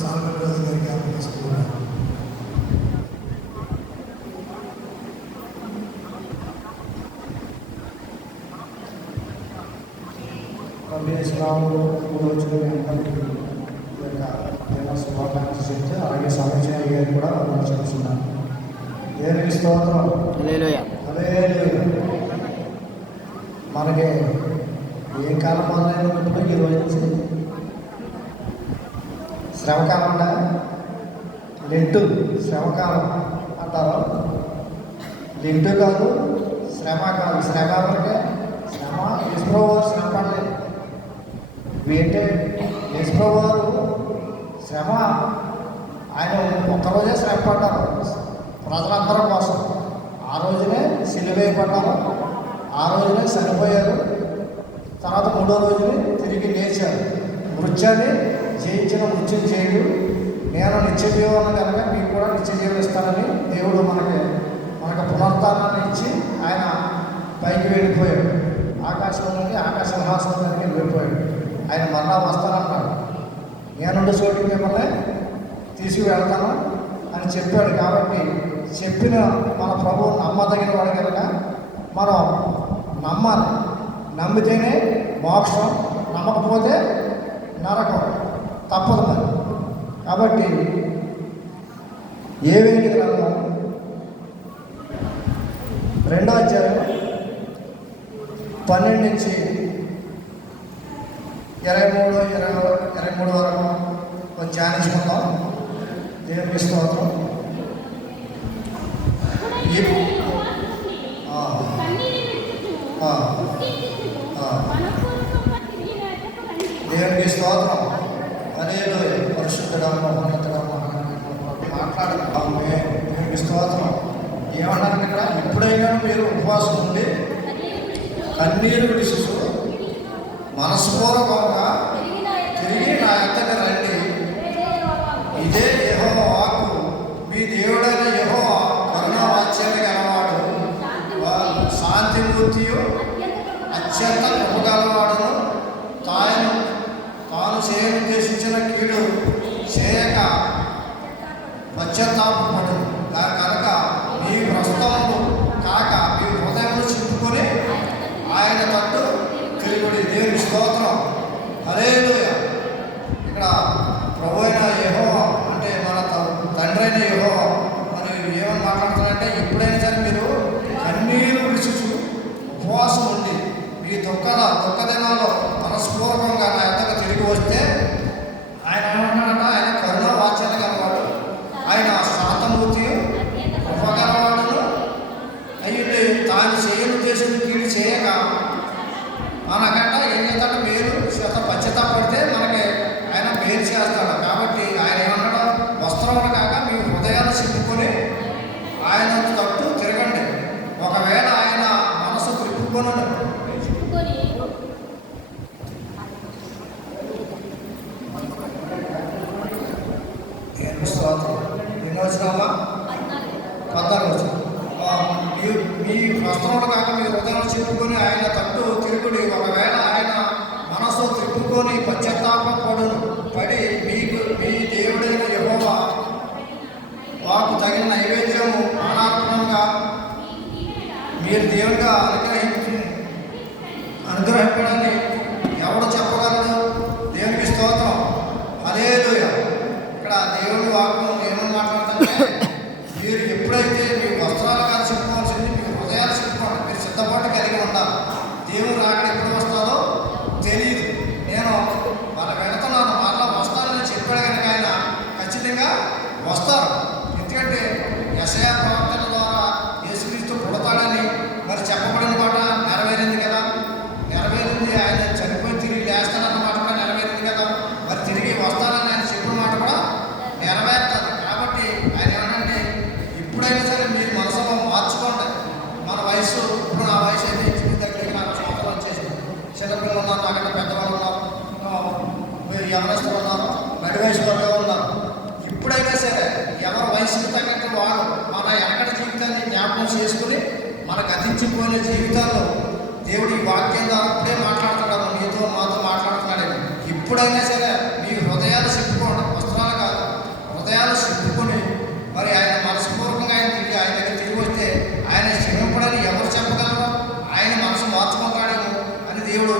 సాల్వరాజు గారికి అర్పిస్తున్నాను రమేశ్వరావు అందరికీ శుభాకాంక్షలు చెప్తే అలాగే సమస్య గారు కూడా నమస్కరిస్తున్నాను దేవునికి స్తోత్రం అదే మనకి ఏ కాలం మొదలైనప్పుడు ఈ రోజు నుంచి. శ్రమకాలం ఉందా లెంటు శ్రమకాలం అంటారు? లెంటు కాదు శ్రమ కాదు శ్రమ అంటే శ్రమ ఇస్రో శ్రమ పడలేదు ఏంటంటే ఇస్రో శ్రమ. ఆయన ఒక్కరోజే శ్రమ పడ్డారు. ప్రజలందరి కోసం. ఆ రోజునే సిలివేయబడ్డారు ఆ రోజునే చనిపోయారు. తర్వాత మూడో రోజుని తిరిగి లేచారు. మృత్యాన్ని జయించిన నృత్యం చేయుడు. నేను నిత్య జీవనం కనుక మీకు కూడా నిత్య జీవనం ఇస్తానని దేవుడు మనకి మనకు పునరుద్ధానాన్ని ఇచ్చి ఆయన పైకి వెళ్ళిపోయాడు. ఆకాశం నుండి ఆకాశ సింహాసనం దగ్గరికి వెళ్ళిపోయాడు. ఆయన మరలా వస్తానన్నాడు. నేనుండి చోటికి మిమ్మల్ని తీసుకువెళ్తాను అని చెప్పాడు కాబట్టి చెప్పిన మన ప్రభువు నమ్మదగిన వాడు కనుక మనం నమ్మాలి. నమ్మితేనే మోక్షం నమ్మకపోతే నరకం. తప్పదు మరి. కాబట్టి ఏ వేడి గ్రంథం రెండో అధ్యాయం పన్నెండు నుంచి ఇరవై మూడు ఇరవై ఇరవై మూడు వరకు కొంచెం ధ్యానించుకుందాం దేవునికి స్తోత్రం ఈ ఆ, ఆ, ఆ. దేవునికి స్తోత్రం అనేలు పరిశుద్ధుడా మహోన్నతుడా మాట్లాడుతున్నామే దేవునికి స్తోత్రం ఏమన్నారు ఇక్కడ ఎప్పుడైనా మీరు ఉపవాసం ఉండి కన్నీరు విడుచుతూ మనస్పూర్వకంగా తిరిగి నా ఎద్దకు రండి. ఇదే యహో వాక్కు. మీ దేవుడైన యహో కరుణావాచ్యాన్ని కలవాడు వా- శాంతిమూర్తియు అత్యంత కృపగలవాడును తాను తాను చేయనుద్దేశించిన కీడు చేయక పశ్చాత్తాపడు కనుక మీ ప్రస్తుతము కాక మీ హృదయములు చింపుకొని ఆయన తట్టు తిరుగుడి దేవుని స్తోత్రం హరేలుయ ఇక్కడ ప్రభు అయిన యహో అంటే మన త- తండ్రి అయిన యహో మరి ఏమని మాట్లాడుతున్నారంటే ఎప్పుడైనా సరే మీరు కన్నీరు విడుచుచు ఉపవాసం ఉండి మీ దుఃఖాల దుఃఖ దినాల్లో మనస్పూర్వకంగా నా ఎద్దకు తిరిగి వస్తే ఆయన ఏమంటున్నాడంట ఆయన కరుణ వాచ్యాన్ని గలవాడు ఆయన శాంతమూర్తి కృపగలవాడును అయ్యుండి తాను చేయను దేశం కీడు చేయక మనకంట ఏం చేస్తాడు మేలు చేత పశ్చాత్తాపడితే మనకి ఆయన మేలు చేస్తాడు కాబట్టి ఆయన ఏమన్నాడు వస్త్రములు కాక మీ హృదయాలు చింపుకొని ఆయన తట్టు తిరగండి ఒకవేళ ఆయన మనసు త్రిప్పుకొని ఏం స్తోత్రం ఎన్నో వచ్చినామా పద్నాలుగు వచ్చిన మీ మీ వస్త్రములు కాక మీ హృదయం చెప్పుకొని ఆయన తట్టు తిరుగుడి. ఒకవేళ ఆయన మనసు తిప్పుకొని పశ్చాత్తాపడు పడి మీకు మీ దేవుడైన యహోవా వాకు తగిన నైవేద్యము అనాత్మంగా మీరు దేవుడిగా అనుగ్రహించి అనుగ్రహించడాన్ని ఎవడు చెప్పగలడు? దేవునికి స్తోత్రం. హలేలుయ ఇక్కడ దేవుడి వాక్యం ఎప్పుడైతే మీ వస్త్రాలు కానీ చెప్పుకోవాల్సింది మీ హృదయాలు చెప్పుకోండి మీరు సిద్ధపాటు కలిగి ఉండాలి. దేవుడు రాకడ పరివేశంలో ఉన్నాం ఇప్పుడైనా సరే ఎవరి వయసుకు తగ్గట్టు వాడు. మన ఎక్కడ జీవితాన్ని జ్ఞాపకం చేసుకుని మనకు అతించిపోయిన జీవితాల్లో దేవుడు ఈ వాక్యం ద్వారా అప్పుడే మాట్లాడుతున్నాడు. నీతో మాతో మాట్లాడుతున్నాడని ఇప్పుడైనా సరే మీ హృదయాలు సిప్పుకోండి వస్త్రాలు కాదు. హృదయాలు చెప్పుకొని మరి ఆయన మనస్ఫూర్వకంగా ఆయన తిరిగి ఆయన దగ్గర తిరిగి వస్తే ఆయన క్షమింపడని ఎవరు చెప్పగలరు? ఆయన మనసు మార్చుకుంటాడేమో అని దేవుడు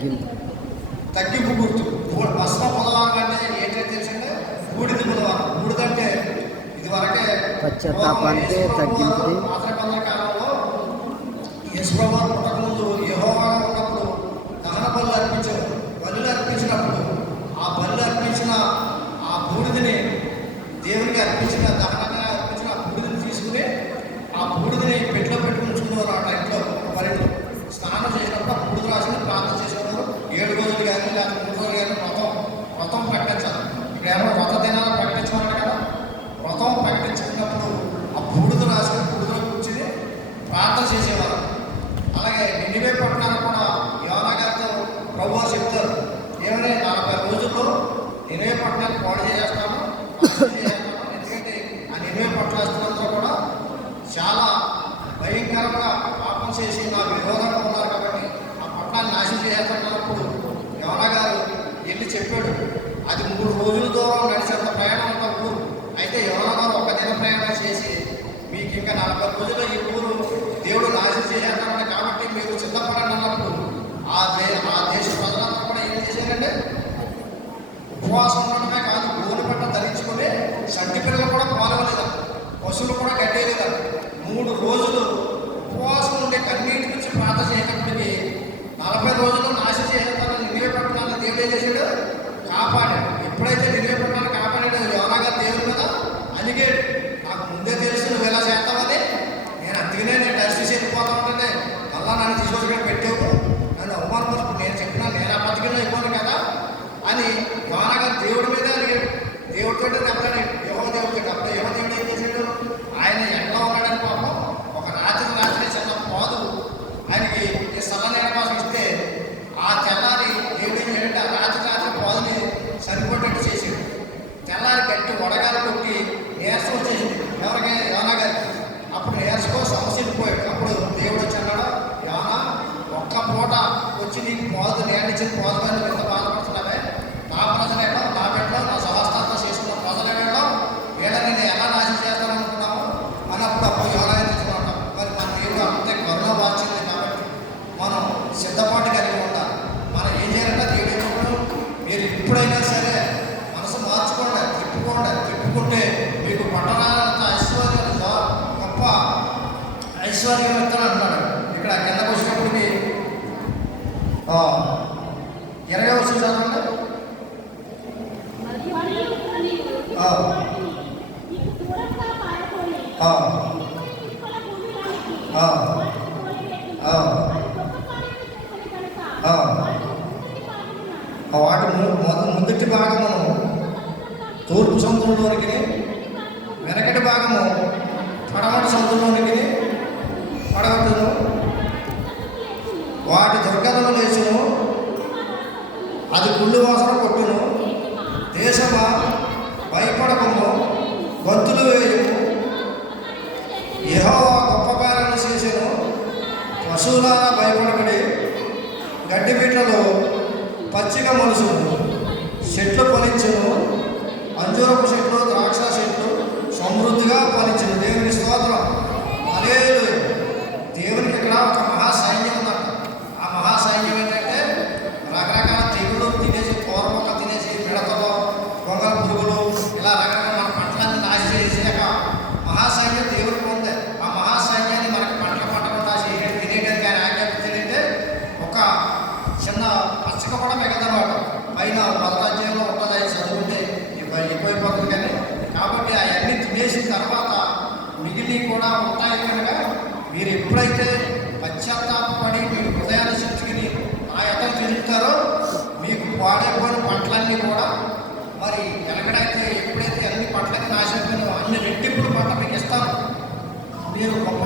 తగ్గింది తగ్గింపు గుర్తు. భస్మ బుధవారం అంటే ఏంటంటే తెలిసిందే? బూడిద బుధవారం బూడిద అంటే ఇది వరకే పశ్చాత్తాపానికి. పాత్రబంధ కాలంలో యేసుప్రభు పుట్టకముందు యెహోవాగా ఉన్నప్పుడు దహన బలు అర్పించారు. బలులు అర్పించినప్పుడు ఆ బలు అర్పించిన ఆ బూడిదని దేవునికి అర్పించిన దహనంగా అర్పించిన ఆ బూడిదని తీసుకుని ఆ బూడిదని పెట్టిలో పెట్టుకుని ఉంచుకున్నారు ఆ టైంలో పరిలో స్నానం చేసినప్పుడు ఆ బూడిద రాసిన ప్రార్థన చేసేవారు ఏడు రోజులు కానీ లేకపోతే మూడు రోజులు కానీ వ్రతం వ్రతం పట్టించాలి. ఇప్పుడు ఏమో వ్రత దినాలు ప్రకటించమన్నారు కదా? వ్రతం పట్టించుకున్నప్పుడు ఆ బూడిద రాసుకుని బూడిదలో కూర్చుని ప్రార్థన చేసేవారు. అలాగే నిండివే పట్టణాలు కూడా యోనా గారితో ప్రభు చెప్తారు. ఏమని? నలభై రోజుల్లో నిడివే పట్టణాన్ని పాడు చేసేస్తాను ఎందుకంటే ఆ నిడివే పట్టణస్తులందరూ కూడా చాలా భయంకరంగా పాపం చేసి నా విరోధంగా పట్టణాన్ని ఏర్పడినప్పుడు చేసేస్తున్నప్పుడు గారు వెళ్ళి చెప్పాడు. అది మూడు రోజుల దూరం నడిచేంత ప్రయాణం ఉన్న ఊరు. అయితే యోనా గారు ఒక దిన ప్రయాణం చేసి మీకు ఇంకా నలభై రోజుల్లో ఈ ఊరు దేవుడు నాశనం చేసేస్తామని కాబట్టి మీరు సిద్ధపడండి అన్నప్పుడు ఆ దే ఆ దేశ ప్రజలందరూ కూడా ఏం చేశారంటే ఉపవాసం ఉండడమే కాదు గోలు పట్ట ధరించుకుని సంటి పిల్లలు కూడా పాల్గొలేదు పశువులు కూడా కట్టేయలేదు మూడు రోజులు ఉపవాసం ఉండే కన్నీటి నుంచి ప్రార్థన చేసేటప్పటికి నలభై రోజులు నాశనం చేసేస్తానని నిలివే పట్టణాన్ని దేవుడు ఏం చేశాడు కాపాడాడు ఎప్పుడైతే నిలివే పట్టణాన్ని కాపాడాడో యోనాగా దేవుడి మీద అలిగాడు నాకు ముందే తెలుసు నువ్వు ఎలా చేస్తావని నేను అందుకనే నేను డస్ట్ వెళ్ళిపోతా ఉంటే మళ్ళా నన్ను తీసుకొచ్చి ఇక్కడ పెట్టావు నన్ను అవమానపరుపు నేను చెప్పినా నేను ఆ బతికిలో అయిపోను కదా అని వానగారు దేవుడి మీద అడిగాడు దేవుడితో దెబ్బలాడి యహో దేవుడితో అప్పుడు యహో దేవుడు ఏం చేశాడు ఆయన ఎండలో ఉన్నాడని పాపం ఒక రాత్రి రాత్రి చిన్న పోదు ఆయనకి ఈ సల్లనీడ కోసం ఇస్తే ఆ తెల్లారి దేవుడు ఏం చేయాలంటే ఆ రాత్రి రాత్రి పోదుని సరిపోయేటట్టు చేసాడు తెల్లారి గట్టి వడగాలి కొట్టి నీరసం వచ్చేసింది ఎవరికి యోనా గారికి అప్పుడు నీరసుకో సమస్య వెళ్ళిపోయాడు అప్పుడు దేవుడు వచ్చి అన్నాడు యోనా ఒక్క పూట వచ్చి నీకు పోదు నేను ఇచ్చిన పోదు ఎంత బాధపడుతున్నావే? నా ప్రజలేడో నా బిడ్డలో నా సహస్థాంతో చేసుకున్న ప్రజలేడో వీళ్ళని నేను ఎలా నాశనం చేస్తాననుకున్నాము అన్నప్పుడు అప్పుడు యోనా తెచ్చుకుంటాం మరి మన దేవుడు అంతే కరుణ వాచింది కాబట్టి మనం సిద్ధపాటు కలిగి ఉండాలి. మనం ఏం చేయాలంటే దేవుడు మీరు ఎప్పుడైనా సరే మనసు మార్చుకోండి తిప్పుకోండి. తిప్పుకుంటే మీకు పట్టణాలంత ఐశ్వర్యాలు గొప్ప ఐశ్వర్యం ఇస్తాను అంటున్నాడు. ఇక్కడ కిందకు ఇరవై వచ్చిన చదవండి. వాటి ముందటి భాగము తూర్పు సముద్రంలోనికి వెనకటి భాగము పడమటి సముద్రంలోనికి పడగొట్టును వాటి దుర్గంధము లేచును అది గుళ్ళు వాసన కొట్టును. దేశమా? భయపడకము. గొంతులు వేయము. ఏహో గొప్ప కార్యాలు చేసెను. పశువులారా భయపడబడి గడ్డి పచ్చిక మనుషులు చెట్లు ఫలించును అంజూరపు చెట్లు ద్రాక్ష చెట్లు సమృద్ధిగా ఫలించును దేవునికి స్తోత్రం అలేలు దేవునికి ఇక్కడ ఒక మహాసైన్యం ఉందంట ఆ మహాసైన్యం ఏంటంటే రకరకాల తెగులు తినేసి కూరమొక్క తినేసి మిడతలు గొంగల పురుగులు ఇలా రకరకాల మన పంటలన్నీ నాశనం చేసాక మహాసైన్యం దేవుడికి ఉంది ఆ మహాసైన్యాన్ని మనకి పంటలు పంటకుండా చేయడం తినేయడానికి ఆయన ఆజ్ఞాపించాడంటే ఒక చిన్న పచ్చిక కూడా మిగతావాడు పైన మొదటి ఉంటుంది అది చదువుకుంటే ఎక్కువైపోతుంది కానీ కాబట్టి అవన్నీ తినేసిన తర్వాత మిగిలి కూడా ఉంటాయి కనుక మీరు ఎప్పుడైతే పశ్చాత్తాపడి మీరు హృదయాన్ని శక్తిని ఆ ఎక్కడ తిరుగుతారో మీకు పాడైపోయిన పంటలన్నీ కూడా మరి ఎలాగడైతే ఎప్పుడైతే అన్ని పంటలకి నాశనమైనా అన్ని రెట్టింపులు పంట మీకు ఇస్తారు. మీరు గొప్ప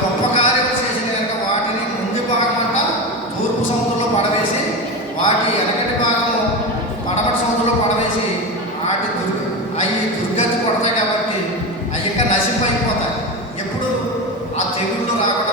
గొప్ప కార్యం చేసిన కనుక వాటిని ముందు భాగం తూర్పు సముద్రంలో పడవేసి వాటి వెనకటి భాగం పడమటి సముద్రంలో పడవేసి వాటి దుర్గ అవి దుర్గతి కొడతాయి కాబట్టి అవి ఇంకా నశింపు అయిపోతాయి ఎప్పుడు ఆ తెగుళ్ళు రాకుండా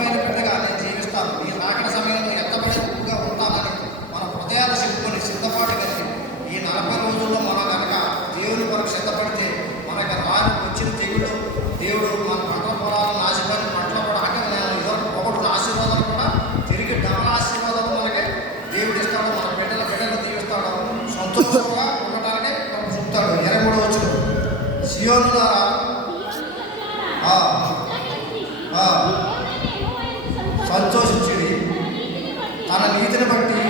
నీకు ఇష్టమైన బిడ్డగా నేను జీవిస్తాను. నీ నాకడ సమయంలో ఎంతపడే ఎక్కువగా ఉంటానని మన హృదయాలు చెప్పుకొని సిద్ధపాటు కలిగి ఈ నలభై రోజుల్లో మనం కనుక దేవుని కొరకు సిద్ధపడితే మనకు రాని వచ్చిన తెగులు దేవుడు మన పంట పొలాలను నాశపడి పంటలు కూడా అంటే నేను ఆశీర్వాదాలు కూడా తిరిగి డబల్ ఆశీర్వాదం మనకి దేవుడు ఇస్తాడు. మన బిడ్డల బిడ్డలు దీవిస్తాడు. సంతోషంగా ఉండటానికి మనకు చూపుతాడు. ఇరవై మూడు వచ్చిన సియోను ద్వారా ఆ, ఆ, సంతోషించి తన నీతిని బట్టి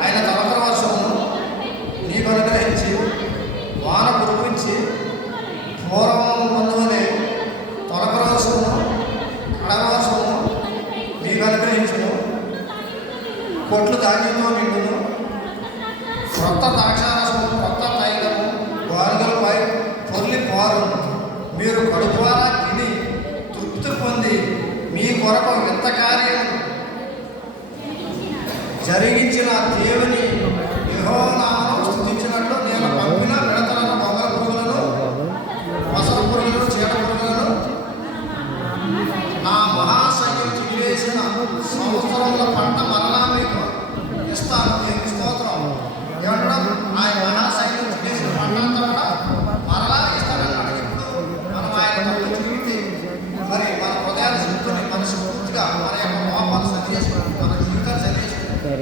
ఆయన తలకర వర్షమును నీకు అనుగ్రహించి వాన కురిపించి పూర్వం బంధువులే తొలకర వర్షమును కడల వర్షమును నీకు అనుగ్రహించును కొట్లు ధాన్యంతో నిండును. క్రొత్త ద్రాక్షారసము క్రొత్త తైలము గోరుగలపై పొర్లి పోరును మీరు కడుపారా తిని తృప్తి పొంది కొరకు వింత కార్యం జరిగించిన దేవుని విహోన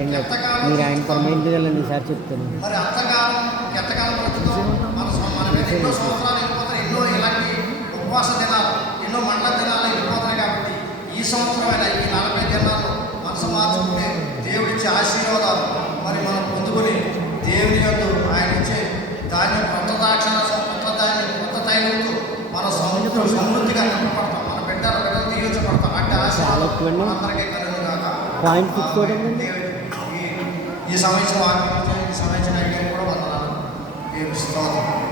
ఎంతకాలం మీరు ఆయన పర్మనెంట్ వెళ్ళండి సార్ చెప్తాను. ఉపవాస దినాలు ఎన్నో మండల దినాలు వెళ్ళిపోతాయి కాబట్టి ఈ ఈ నలభై మనసు మార్చుకుంటే దేవుడిచ్చే ఆశీర్వాదాలు మరి మనం పొందుకొని దేవుని యొక్క ఆయన ఇచ్చే ధాన్యం కొత్త తైలంతో మన సముద్రం సమృద్ధిగా నింపబడతాం. మన బిడ్డల అంటే. అందరికీ పాయింట్ ఫిక్స్ కూడా ఉందండి. దేవుడి ఈ- ఈ సంవత్సరం ఆత్మహత్య ఈ సంవత్సరం అడిగారు కూడా వందనాలు. దేవుడి స్తోత్రం.